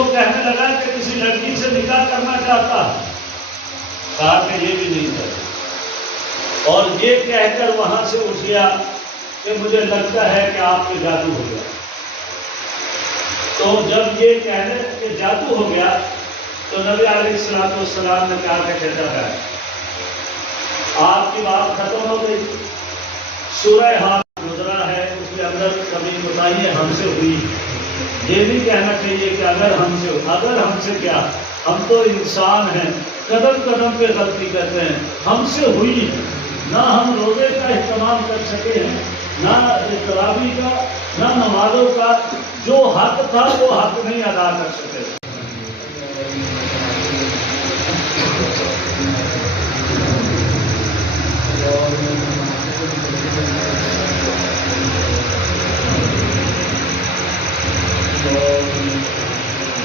وہ کہنے لگا کہ کسی لڑکی سے نکاح کرنا چاہتا ہے، کہا کہ یہ بھی نہیں کرتا، اور یہ کہہ کر وہاں سے اٹھ گیا کہ مجھے لگتا ہے کہ آپ پہ جادو ہو گیا۔ تو جب یہ کہنے کہ جادو ہو گیا تو نبی علیہ الصلوۃ والسلام نے کہا کہ کہتا ہے آپ کی بات ختم ہو گئی، سورہ حق گزرا ہے، اس کے اندر کبھی بتائیے ہم سے ہوئی، یہ نہیں کہنا چاہیے کہ اگر ہم سے کیا، ہم تو انسان ہیں، قدم قدم پہ غلطی کرتے ہیں، ہم سے ہوئی ہے، نہ ہم روزے کا اہتمام کر سکے ہیں، نہ تراویح کا، نہ نمازوں کا، جو حق تھا وہ حق نہیں ادا کر سکے۔